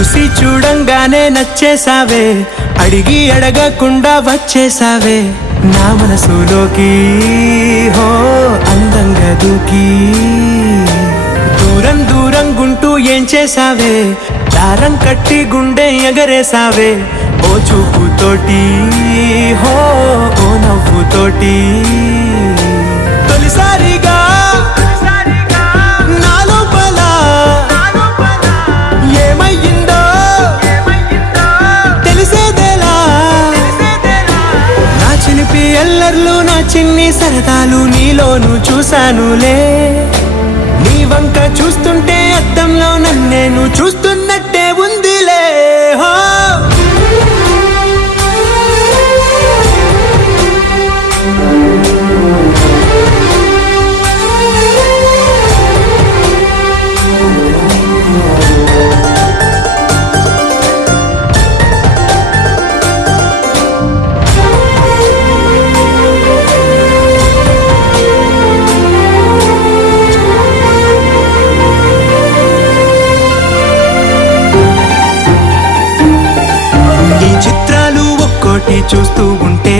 చూసి చూడంగానే నచ్చేసావే, అడిగి అడగకుండా వచ్చేసావే నా మనసులోకి. హో అందంగా దూకి దూరం దూరం గుంటూ ఏం చేసావే, దారం కట్టి గుండె ఎగరేసావే ఓ చూపుతోటి. హో ఓ నవ్వుతోటి తొలిసారిగా నా లోపల ఏమయ్యిందో తెలిసేదేలా. నా చిలిపి ఎల్లర్లు నా చిన్ని సరదాలు నీలోను చూశానులే. నీ వంక చూస్తుంటే అద్దంలో నన్నేను చూస్తున్నట్టే ఉందిలే. హో చూస్తూ ఉంటే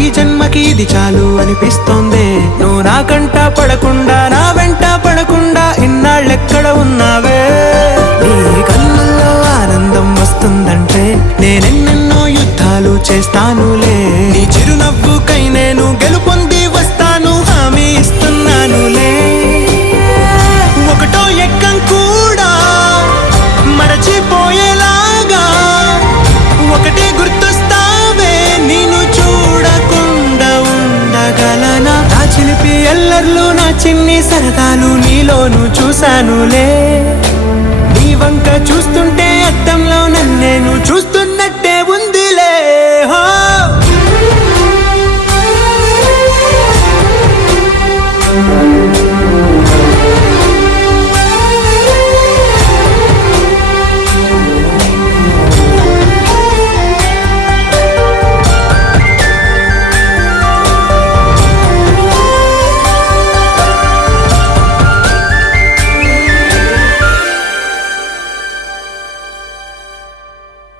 ఈ జన్మకి ఇది చాలు అనిపిస్తోంది. నువ్వు నా కంట పడకుండా నా వెంట పడకుండా ఇన్నాళ్ళెక్కడ ఉన్నావే. నీ కళ్ళల్లో ఆనందం వస్తుందంటే నేనెన్నెన్నో యుద్ధాలు చేస్తానులే. నీ చిరునవ్వుకై నేను గెలుపొంది వస్తాను హామీ ఇస్తున్నానులే. ఒకటో ఎక్కం కూడా మరచిపోయేలాగా ఒకటే గుర్తొస్తావే, నేను చూడకుండా ఉండగలనా. నా చిలిపి ఎల్లర్లు నా చిన్ని సరదాలు నీలోను చూశానులే. నీ వంక చూస్తుంటే అద్దంలో నన్నేను చూస్తూ